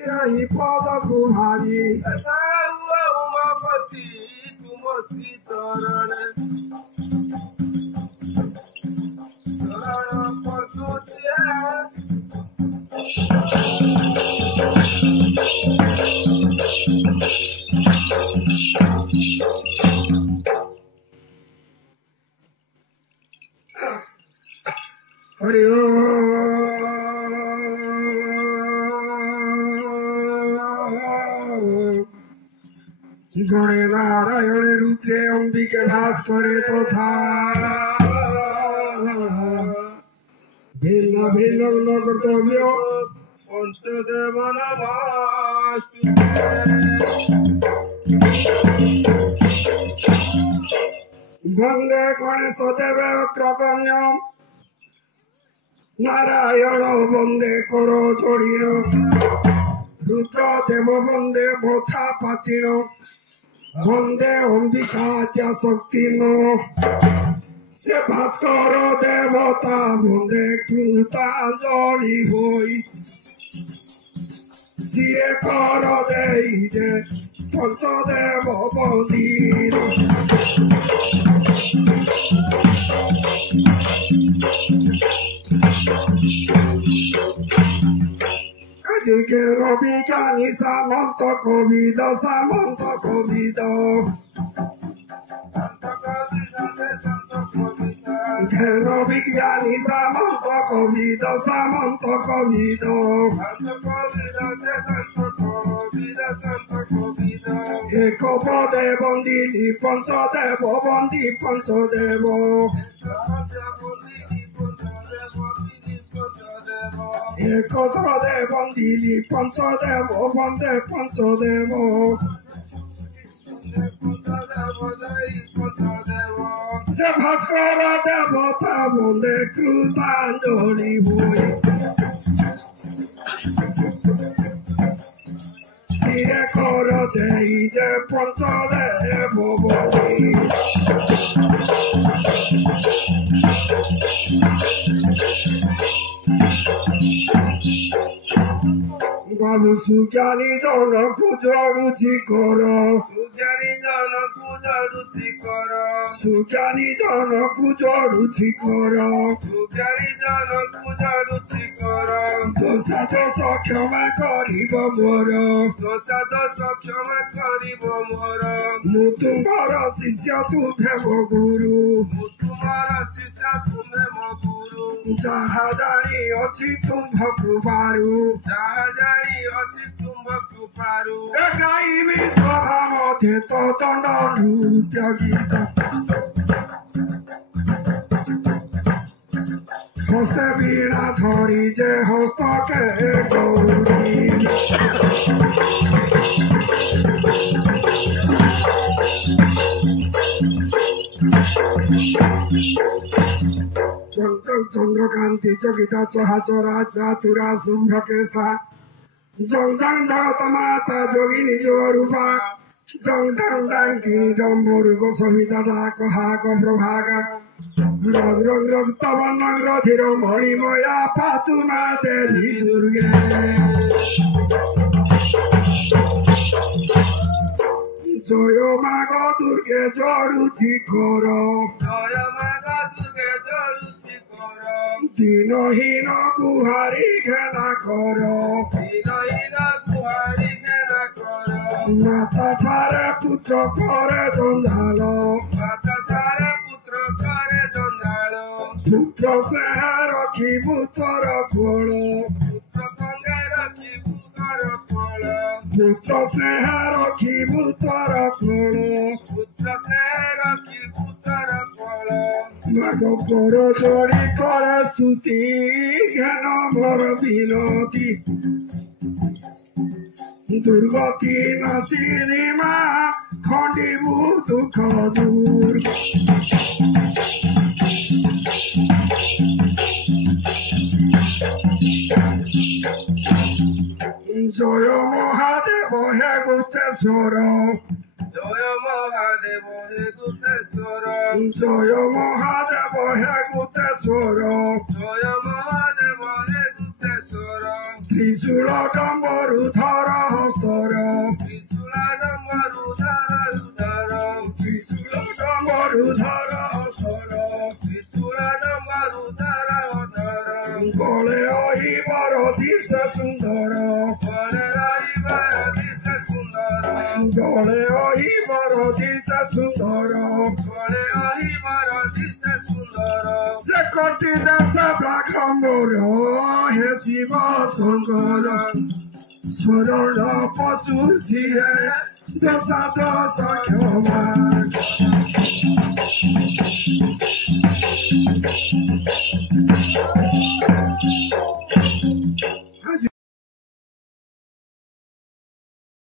Rahi pada kuhari. Sawa umapati tumasi tarane. Tarana pasutia. Hari गणे नारायण रुद्रे अंबिके भास्करे तथा भिन्न भिन्न कर्तव्य पंचदेव नमस्ते वंदे गणेश देव अग्रगण्यम नारायण वंदे करो जोड़ीण रुद्र देव वंदे मोथा पातीण वंदे अंबिकाद्या शक्ति से भास्कर देवता वंदे कृतांजलि होई सिरे कर देई जे पंचदेव मंदिर जिके रवि ज्ञानी सामंत कविद रवि ज्ञानी सामंत कविद एक पदे बंदी पंचदेव बंदी पंचदेव एक पदे बंदी पंचदेव वंदे पंचदेव से भास्कर देवता वंदे कृतांजलि होई सिरे कर देई जे पंचदेव बंदी बाबू सुज्ञानी जन कुजरुचि कर सुज्ञानी जन कुजरुचि कर सुज्ञानी जन कुजरुचि कर सुज्ञानी जन कुजरुचि कर दोषा दोष क्षमा करिब मोर दोषा दोष क्षमा करिब मोर मु तुमर शिष्य तुमे मो गुरु मु तुमर शिष्य तुमे मो गुरु जहा जानी अछि तुमको पारु जहा जानी अछि तुमको पारु गाइबी सभा मध्ये तो दंड नृत्य गीत हस्ते वीणा धरी जे हस्तके गौरी चंचल चंद्रकांति चकिता चहाचरा चातुरा शुभ्रकेशा जंग जंग जगत माता जोगिनी जोरूपा डंग डंग डांगी डम्बुर्ग सविता डाक हाक प्रभागा रग रग रग तवन रधिर मणिमया पातुमा देवी दुर्गे जय माग दुर्गे जड़ुछि कर जय माग दुर्गे जड़ुछि कर दिनहीन गुहारी घेना कर दिनहीन गुहारी घेना कर माता ठारे पुत्र करे जंजाल माता ठारे पुत्र करे जंजाल पुत्र स्नेह रखिबु तोर फल पुत्र संगे रखिबु तोर फल पुत्र स्नेह रखिबु तोर फल पुत्र स्नेह रखिबु तोर फल माग कर जोड़ी कर स्तुति ज्ञान मोर विनती दुर्गति नासिनी मा खंडिबु दुख दूर जय महादेव हे गुप्तेश्वर जय महादेव हे गुप्तेश्वर जय महादेव हे गुप्तेश्वर जय महादेव हे गुप्तेश्वर ত্রিশূল ডম্বরু ধর হস্তর ত্রিশূলা ডম্বরু ধর উদর ত্রিশূল ডম্বরু ধর হস্তর ত্রিশূলা ডম্বরু ধর উদর গলে অহিবর দিশে সুন্দর বলে রহিবার দিশে সুন্দর গলে অহিবর দিশে সুন্দর বলে রহিবার দিশে সুন্দর সে কোটি দেশ ব্রাহ্মর হে শিব শঙ্কর শরণ পশু ঝিয়ে দশা দশ ক্ষমা